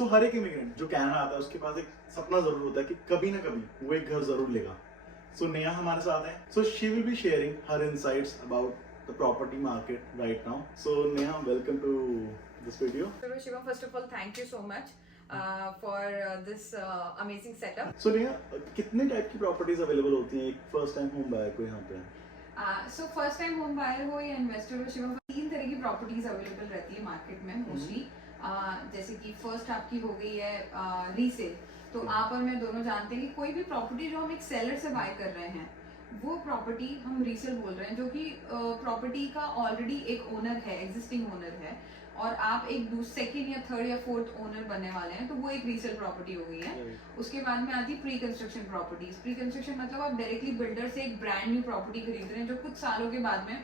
तो हर एक इमिग्रेंट जो कनाडा आता है उसके पास एक सपना जरूर होता है कि कभी ना कभी वो एक घर जरूर लेगा। सो नेहा हमारे साथ है। So she will be sharing her insights about the property market right now. So Neha, welcome to this video. So Shivam, first of all, thank you so much for this amazing setup. सो नेहा, कितने type की properties available होती हैं एक first time home buyer को यहाँ पे? So first time home buyer हो या इन्वेस्टर हो, शिवम, 3 तरह की प्रॉपर्टीज अवेलेबल रहती है मार्केट में मोस्टली। जैसे कि फर्स्ट आपकी हो गई है रीसेल। तो आप और मैं दोनों जानते हैं कि कोई भी प्रॉपर्टी जो हम एक सेलर से बाय कर रहे हैं वो प्रॉपर्टी हम रीसेल बोल रहे हैं, जो कि प्रॉपर्टी का ऑलरेडी एक ओनर है, एग्जिस्टिंग ओनर है, और आप एक सेकंड या थर्ड या फोर्थ ओनर बनने वाले हैं, तो वो एक रीसेल प्रॉपर्टी हो गई है। उसके बाद में आती है pre construction properties. Pre construction मतलब आप डायरेक्टली बिल्डर से एक ब्रांड न्यू प्रॉपर्टी खरीद रहे हैं जो कुछ सालों के बाद में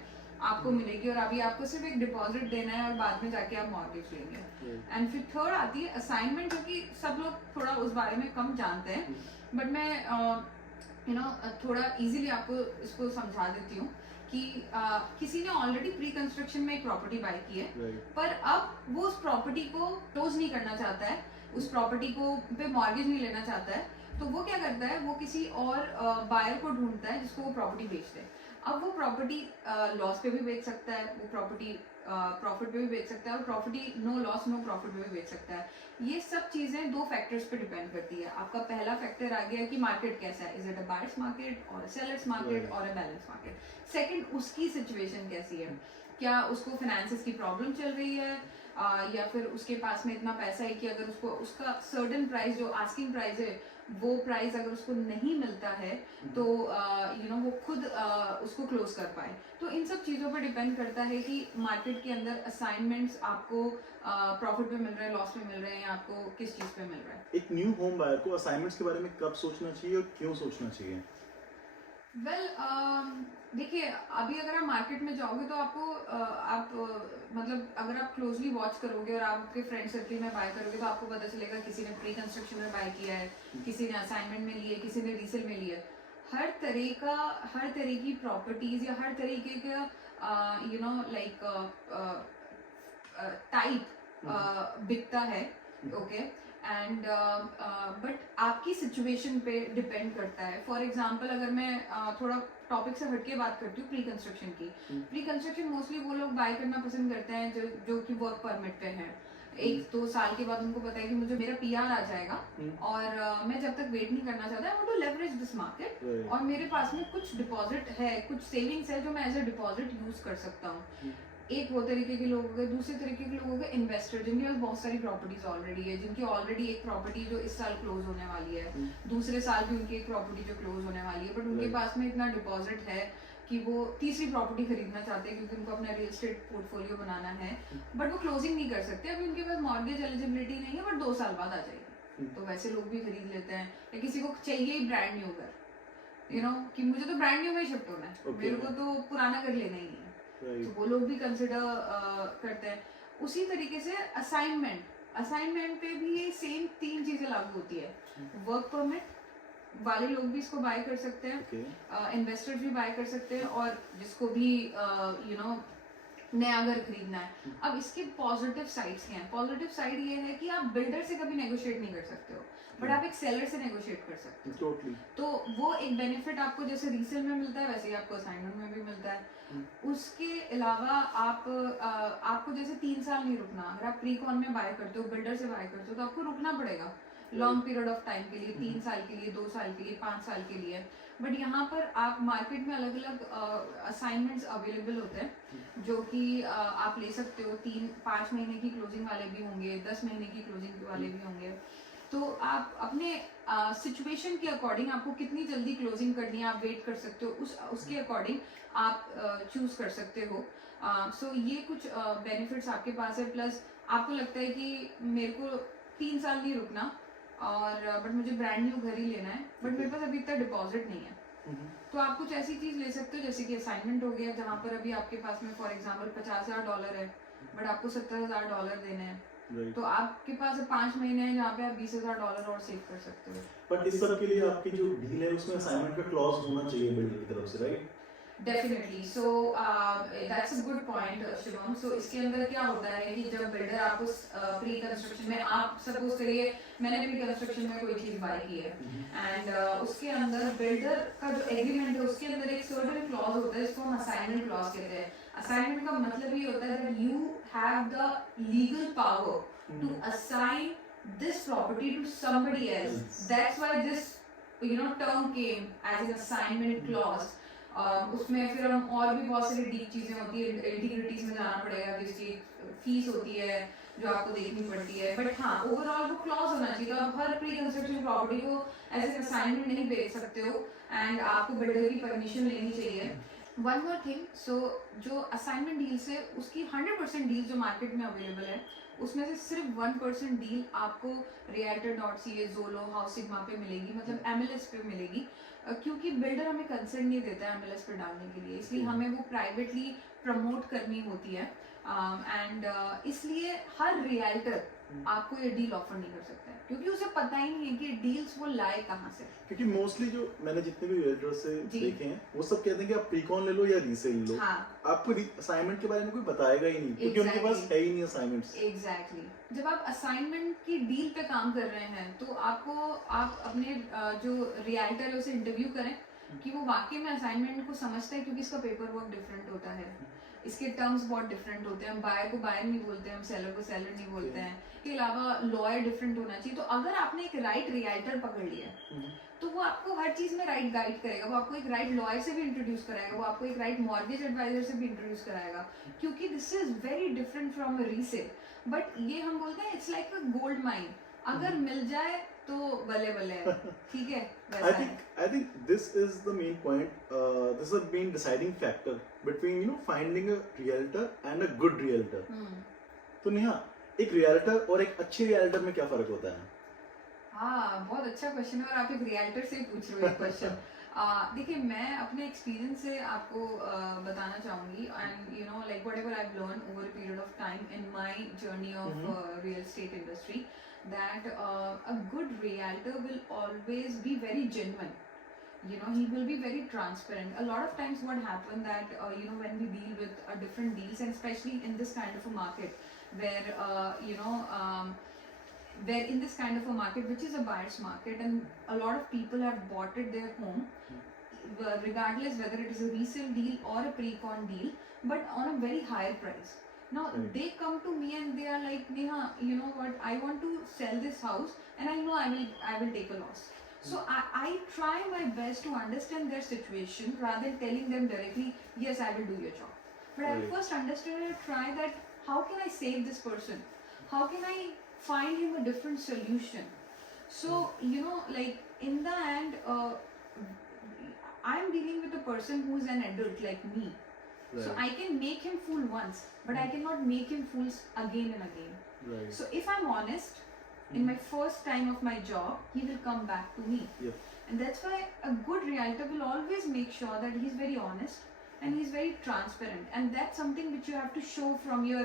आपको मिलेगी, और अभी आपको सिर्फ एक डिपॉजिट देना है और बाद में जाके आप मॉर्गेज लेंगे। एंड फिर थर्ड आती है असाइनमेंट, जो कि सब लोग थोड़ा उस बारे में कम जानते हैं, बट मैं थोड़ा इजीली आपको इसको समझा देती हूँ कि किसी ने ऑलरेडी प्री कंस्ट्रक्शन में एक प्रॉपर्टी बाय की है, पर अब वो उस प्रॉपर्टी को क्लोज नहीं करना चाहता है, उस प्रॉपर्टी को पे मॉर्गेज नहीं लेना चाहता है, तो वो क्या करता है, वो किसी और बायर को ढूंढता है जिसको वो प्रॉपर्टी बेच दे। अब वो प्रॉपर्टी लॉस पे भी बेच सकता है, वो प्रॉपर्टी प्रॉफिट पे भी बेच सकता है, और property no loss no profit पे भी बेच सकता है। ये सब चीजें 2 फैक्टर्स पे डिपेंड करती है। आपका पहला फैक्टर आ गया कि मार्केट कैसा है, is it a buyers market और अ सेलर्स मार्केट और अ बैलेंस मार्केट। सेकंड, उसकी सिचुएशन कैसी है, क्या उसको फाइनेंसेस की प्रॉब्लम चल रही है, या फिर उसके पास में इतना पैसा है कि अगर उसको उसका सर्टेन प्राइस जो आस्किंग प्राइस है वो प्राइस अगर उसको नहीं मिलता है तो वो खुद उसको क्लोज कर पाए। तो इन सब चीज़ों पर डिपेंड करता है कि मार्केट के अंदर असाइनमेंट्स आपको प्रॉफिट पे मिल रहे हैं, लॉस पे मिल रहे हैं, या आपको किस चीज़ पे मिल रहा है। एक न्यू होम बायर को असाइनमेंट्स के बारे में कब सोचना चाहिए और क्यों सोचना चाहिए? देखिए, अभी अगर आप मार्केट में जाओगे तो आपको मतलब अगर आप क्लोजली वॉच करोगे और आप आपके फ्रेंड सर्कल में बाय करोगे तो आपको पता चलेगा किसी ने प्री कंस्ट्रक्शन में बाय किया है, किसी ने असाइनमेंट में ली है, किसी ने रीसेल में ली है। हर तरह की प्रॉपर्टीज या हर तरीके का टाइप बिकता है। ओके, एंड बट आपकी सिचुएशन पे डिपेंड करता है। फॉर एग्जांपल, अगर मैं थोड़ा टॉपिक से हटके बात करती हूँ प्री कंस्ट्रक्शन की। प्री कंस्ट्रक्शन मोस्टली वो लोग बाय करना पसंद करते हैं जो कि वर्क परमिट पे हैं। 1-2 साल के बाद उनको पता है कि मुझे मेरा पीआर आ जाएगा, और मैं जब तक वेट नहीं करना चाहता, I want to leverage this market, और मेरे पास में कुछ डिपॉजिट है, कुछ सेविंग्स है जो मैं एज अ डिपॉजिट यूज कर सकता हूँ। एक वो तरीके के लोग हो गए। दूसरे तरीके के लोग हो गए इन्वेस्टर, जिनके पास बहुत सारी प्रॉपर्टीज ऑलरेडी है, जिनकी ऑलरेडी एक प्रॉपर्टी जो इस साल क्लोज होने वाली है, दूसरे साल भी उनकी एक प्रॉपर्टी जो क्लोज होने वाली है, बट उनके पास में इतना डिपॉजिट है कि वो तीसरी प्रॉपर्टी खरीदना चाहते हैं क्योंकि उनको अपना रियल एस्टेट पोर्टफोलियो बनाना है, बट वो क्लोजिंग नहीं कर सकते, अभी उनके पास मॉर्गेज एलिजिबिलिटी नहीं है, बट 2 साल बाद आ जाएगी। तो वैसे लोग भी खरीद लेते हैं। या किसी को चाहिए ही ब्रांड न्यू घर, कि मुझे तो ब्रांड न्यू में शिफ्ट होना है, मेरे को तो पुराना घर लेना ही है। तो वो लोग भी कंसिडर करते हैं। उसी तरीके से असाइनमेंट पे भी ये सेम 3 चीजें लागू होती है। वर्क परमिट वाले लोग भी इसको बाय कर सकते हैं, इन्वेस्टर्स भी बाय कर सकते हैं, और जिसको भी नया घर खरीदना है। अब इसके पॉजिटिव साइड्स क्या हैं? पॉजिटिव साइड ये है कि आप बिल्डर से कभी नेगोशिएट नहीं कर सकते हो, बट आप एक सेलर से नेगोशिएट कर सकते हो। तो वो एक बेनिफिट आपको जैसे रीसेल में मिलता है वैसे ही आपको असाइनमेंट में भी मिलता है। उसके अलावा आपको जैसे 3 साल नहीं रुकना। अगर आप प्री कॉन में बाय करते हो, बिल्डर से बाय करते हो, तो आपको रुकना पड़ेगा लॉन्ग पीरियड ऑफ टाइम के लिए, 3 साल के लिए, 2 साल के लिए, 5 साल के लिए। बट यहाँ पर आप मार्केट में अलग अलग असाइनमेंट्स अवेलेबल होते हैं जो कि आप ले सकते हो। 3-5 महीने की क्लोजिंग वाले भी होंगे, 10 महीने की क्लोजिंग वाले भी होंगे। तो आप अपने सिचुएशन के अकॉर्डिंग, आपको कितनी जल्दी क्लोजिंग करनी है आप वेट कर सकते हो, उसके अकॉर्डिंग आप चूज कर सकते हो। सो ये कुछ बेनिफिट्स आपके पास है। प्लस आपको लगता है कि मेरे को 3 साल नहीं रुकना, और बट मुझे ब्रांड न्यू घर ही लेना है, बट मेरे पास अभी इतना डिपॉजिट नहीं है, तो आप कुछ ऐसी चीज ले सकते हो जैसे कि असाइनमेंट हो गया, जहाँ पर अभी आपके पास में फॉर एग्जांपल $50,000 है, बट आपको $70,000 देने हैं, तो आपके पास 5 महीने हैं जहाँ पे आप $20,000 और सेव कर सकते हो। बट इस सब के लिए आपकी जो डील है उसमें असाइनमेंट का क्लॉज होना चाहिए बिल्डर की तरफ से, right? Definitely so that's a good point Shivam. So इसके अंदर क्या होता है कि जब बिल्डर आपको प्री कंस्ट्रक्शन में, आप सपोज करिए मैंने प्री कंस्ट्रक्शन में कोई चीज बाय की है एंड उसके अंदर बिल्डर का जो एग्रीमेंट है उसके अंदर एक सर्टेन क्लॉज होता है, इसको हम असाइनमेंट क्लॉज कहते हैं. असाइनमेंट का मतलब ये होता है that you have the legal power to assign this property to somebody else. That's why this term came as an assignment clause. उसमें फिर हम और भी बहुत सारी डीप चीजें होती है, इंटीग्रिटीज में जाना पड़ेगा, जिसकी फीस होती है जो आपको देखनी पड़ती है. बट हाँ, ओवरऑल वो क्लॉज होना चाहिए. तो आप हर प्री कंस्ट्रक्शन प्रॉपर्टी को एज एन असाइनमेंट नहीं बेच सकते हो एंड आपको बिल्डर की परमिशन लेनी चाहिए. वन मोर थिंग, सो जो असाइनमेंट डील्स है उसकी 100% डील जो मार्केट में अवेलेबल है उसमें से सिर्फ 1% डील आपको realtor.ca, Zolo, हाउसिंगमा पे मिलेगी, मतलब MLS पे मिलेगी. क्योंकि बिल्डर हमें कंसर्न नहीं देता है MLS पे डालने के लिए, इसलिए हमें वो प्राइवेटली प्रमोट करनी होती है. एंड इसलिए हर रियल्टर आपको ये डील ऑफर नहीं कर सकता है क्योंकि उसे पता ही नहीं है कि डील्स वो लाए कहाँ से. क्योंकि मोस्टली जो मैंने जितने भी रियल्टर्स से जी. देखे हैं वो सब कहते हैं कि आप प्रीकॉन ले लो या रीसेल लो. हाँ. आपको असाइनमेंट के बारे में कोई बताएगा ही नहीं क्योंकि उनके पास है ही नहीं असाइनमेंट्स. एग्जैक्टली. जब आप असाइनमेंट की डील पे काम कर रहे हैं तो आप अपने जो रियल्टर है उसे इंटरव्यू करें कि वो वाकई में असाइनमेंट को समझता है, क्योंकि इसका पेपर वर्क डिफरेंट होता है, इसके टर्म्स बहुत डिफरेंट होते हैं. हम बायर को बायर नहीं बोलते हैं, हम सेलर को सेलर नहीं बोलते हैं. इसके अलावा लॉयर डिफरेंट होना चाहिए. तो अगर आपने एक राइट रियल्टर पकड़ लिया तो वो आपको हर चीज में राइट गाइड करेगा, वो आपको एक राइट लॉयर से भी इंट्रोड्यूस कराएगा, वो आपको एक राइट मॉर्गेज एडवाइजर से भी इंट्रोड्यूस कराएगा, क्योंकि this is very different from a resale. But ये हम बोलते हैं it's like a gold mine, अगर मिल जाए तो बल्ले बल्ले, ठीक है. I think this is the main point. This is the main deciding factor between finding a realtor and a good realtor. तो नेहा, एक रियल्टर और एक अच्छे रियल्टर में क्या फर्क होता है? हाँ, बहुत अच्छा क्वेश्चन है और आप एक रियल्टर से पूछ रहे हो ये क्वेश्चन. देखिए, मैं अपने एक्सपीरियंस से आपको बताना चाहूँगी and like whatever I have learn over a period of time in my journey of real estate industry, that a good realtor will always be very genuine. He will be very transparent. A lot of times what happen that when we deal with different deals, and especially in this kind of a market where where in this kind of a market which is a buyer's market and a lot of people have bought it their home, regardless whether it is a resale deal or a pre-con deal, but on a very higher price. Now they come to me and they are like, Neha, you know what, I want to sell this house and I know I will take a loss. So I try my best to understand their situation rather than telling them directly, yes, I will do your job. But I first understand and try that how can I save this person? How can I find him a different solution? So like in the end, I'm dealing with a person who is an adult like me. Right. So I can make him fool once, but I cannot make him fools again and again. Right. So if I'm honest, in my first time of my job, he will come back to me. Yep. And that's why a good realtor will always make sure that he's very honest and he's very transparent. And that's something which you have to show from your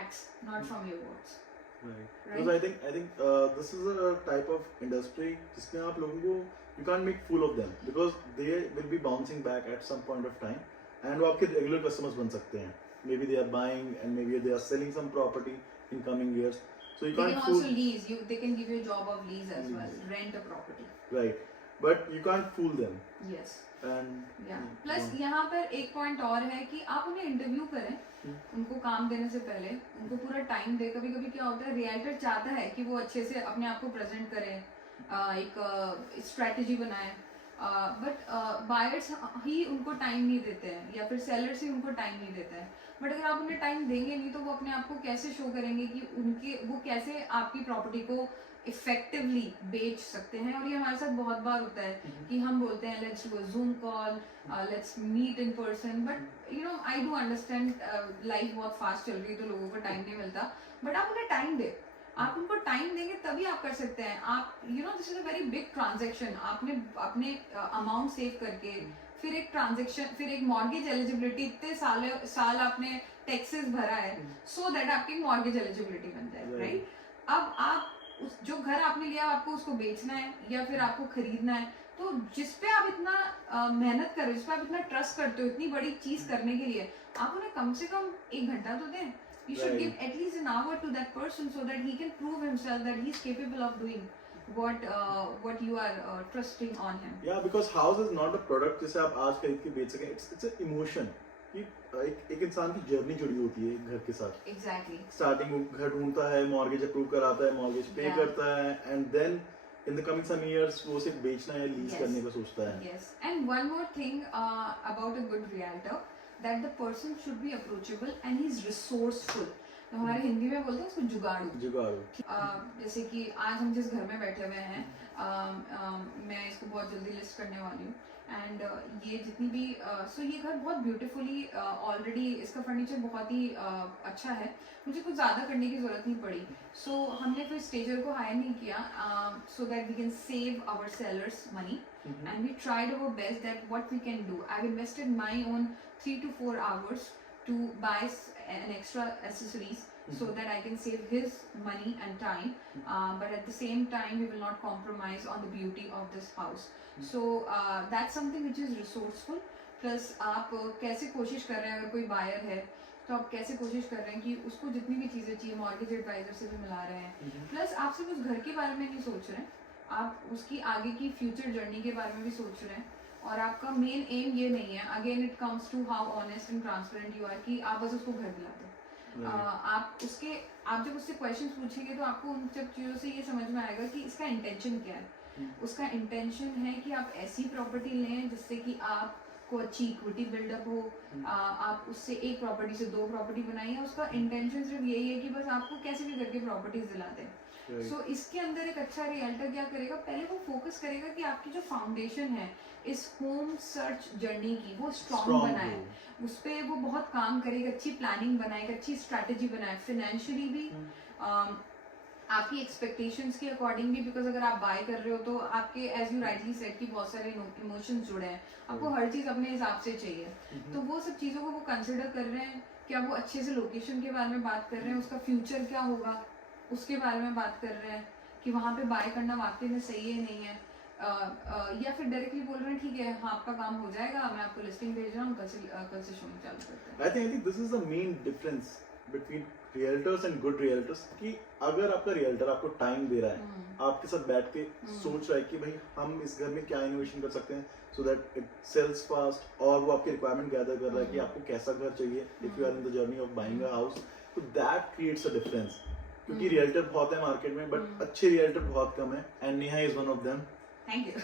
acts, not from your words. Right. Because I think this is a type of industry जिसमें आप लोगों को you can't make fool of them because they will be bouncing back at some point of time and वो आपके regular customers बन सकते हैं. Maybe they are buying and maybe they are selling some property in coming years. So you they can't can fool. Also lease. They can give you a job of lease as well. Rent a property. Right. But you can't fool them. Yes. And plus यहाँ पर एक point और है कि आप उन्हें interview करें, उनको काम देने से पहले उनको पूरा टाइम दे. कभी कभी क्या होता है, रियल्टर चाहता है कि वो अच्छे से अपने आप को प्रेजेंट करे, एक स्ट्रेटेजी बनाए, बट बायर्स ही उनको टाइम नहीं देते हैं या फिर सेलर्स ही उनको टाइम नहीं देते हैं. बट अगर आप उन्हें टाइम देंगे नहीं तो वो अपने आप को कैसे शो करेंगे कि वो कैसे आपकी प्रॉपर्टी को इफेक्टिवली बेच सकते हैं. और ये हमारे साथ बहुत बार होता है कि हम बोलते हैं let's do a zoom call, let's meet in person, but I do understand life बहुत फास्ट चल रही है तो लोगों को टाइम नहीं मिलता. बट आप उन्हें टाइम दे, आप उनको टाइम देंगे तभी आप कर सकते हैं. आप this is a very big transaction. आपने अपने अमाउंट सेव करके फिर एक ट्रांजेक्शन, फिर एक मॉर्गेज एलिजिबिलिटी, इतने साल आपने टैक्सेस भरा है सो दैट आपकी मॉर्गेज एलिजिबिलिटी बन जाए. राइट. अब आप जो घर आपने लिया आपको उसको बेचना है या फिर आपको खरीदना है, तो जिस पे आप इतना मेहनत कर रहे हो, जिस पे आप इतना ट्रस्ट करते हो इतनी बड़ी चीज करने के लिए, आप उन्हें कम से कम 1 घंटा तो दें. You should Right. give at least an hour to that person so that he can prove himself that he's capable of doing what you are trusting on him. Yeah, because house is not a product जिसे आप आज खरीद के बेच सकें. It's an emotion. कि एक इंसान की जर्नी जुड़ी होती है घर के साथ. Exactly. स्टार्टिंग वो घर ढूंढता है, मॉर्गेज अप्रूव कराता है, मॉर्गेज पे Yeah. करता है, and then in the coming some years वो सिर्फ बेचना या लीज Yes. करने का सोचता है. Yes. And one more thing about a good realtor, that the person should be approachable and he's resourceful. तो हमारे हिंदी में बोलते हैं उसको जुगाड़ू. जुगाड़ू. जैसे कि आज हम जिस घर में बैठे हुए हैं, मैं इसको बहुत जल्दी लिस्ट करने वाली हूँ. एंड ये जितनी भी सो ये घर बहुत ब्यूटीफुली ऑलरेडी, इसका फर्नीचर बहुत ही अच्छा है, मुझे कुछ ज़्यादा करने की ज़रूरत नहीं पड़ी. सो हमने फिर स्टेजर को हायर नहीं किया, so that we can save our sellers money. And we tried our best that what we can do. I've invested my own 3 to 4 hours to buy an extra accessories so that I can save his money and time. But at the same time, we will not compromise on the beauty of this house. So that's something which is resourceful. Plus, आप कैसे कोशिश कर रहे हैं, अगर कोई buyer है तो आप कैसे कोशिश कर रहे हैं कि उसको जितनी भी चीज़ें चाहिए मॉर्गेज एडवाइजर से भी मिला रहे हैं. प्लस आप सिर्फ उस घर के बारे में नहीं सोच रहे हैं, आप उसकी आगे की फ्यूचर जर्नी के बारे में भी सोच रहे हैं. और आपका मेन एम ये नहीं है, again it comes to how honest and transparent you are, कि आप बस उसको घर दिलाते हैं. आप जब उससे क्वेश्चंस पूछेंगे तो आपको उन सब चीज़ों से ये समझ में आएगा कि इसका इंटेंशन क्या है. उसका इंटेंशन है कि आप ऐसी प्रॉपर्टी लें जिससे कि आपको अच्छी इक्विटी बिल्डअप हो, आप उससे एक प्रॉपर्टी से 2 प्रॉपर्टी बनाइए. उसका इंटेंशन सिर्फ यही है कि बस आपको कैसे भी करके प्रॉपर्टीज दिलाते हैं. सो इसके अंदर एक अच्छा रियल्टर क्या करेगा, पहले वो फोकस करेगा कि आपकी जो फाउंडेशन है इस होम सर्च जर्नी की वो स्ट्रॉन्ग बनाए, उस पर वो बहुत काम करेगा, अच्छी प्लानिंग बनाएगा, अच्छी स्ट्रैटेजी बनाए, फाइनेंशियली भी आपकी एक्सपेक्टेशंस के अकॉर्डिंग भी. बिकॉज अगर आप बाय कर रहे हो तो आपके एज यू राइटली सेड कि बहुत सारे इमोशंस जुड़े हैं, आपको हर चीज़ अपने हिसाब से चाहिए. तो वो सब चीज़ों को वो कंसिडर कर रहे हैं. क्या वो अच्छे से लोकेशन के बारे में बात कर रहे हैं, उसका फ्यूचर क्या होगा उसके बारे में बात कर रहे हैं, कि वहाँ पे बाय करना वाकई में सही है नहीं है, या फिर डायरेक्टली बोल रहे हैं ठीक है हाँ आपका काम हो जाएगा, मैं आपको लिस्टिंग भेज रहा हूँ, कल से शो में चालू करते हैं. I think this is the main difference between realtors and good realtors. कि अगर आपका realtor आपको टाइम दे रहा है, आपके साथ बैठ के सोच रहा है कि भाई हम इस घर में क्या इनोवेशन कर सकते हैं so that it sells fast, और वो आपकी रिक्वायरमेंट गैदर कर रहा है कि आपको कैसा घर चाहिए if you are in the journey of buying a house, so that creates a difference. क्योंकि रियल्टर बहुत है मार्केट में, बट अच्छे रियल्टर बहुत कम है, and Neha is one of them. Thank you.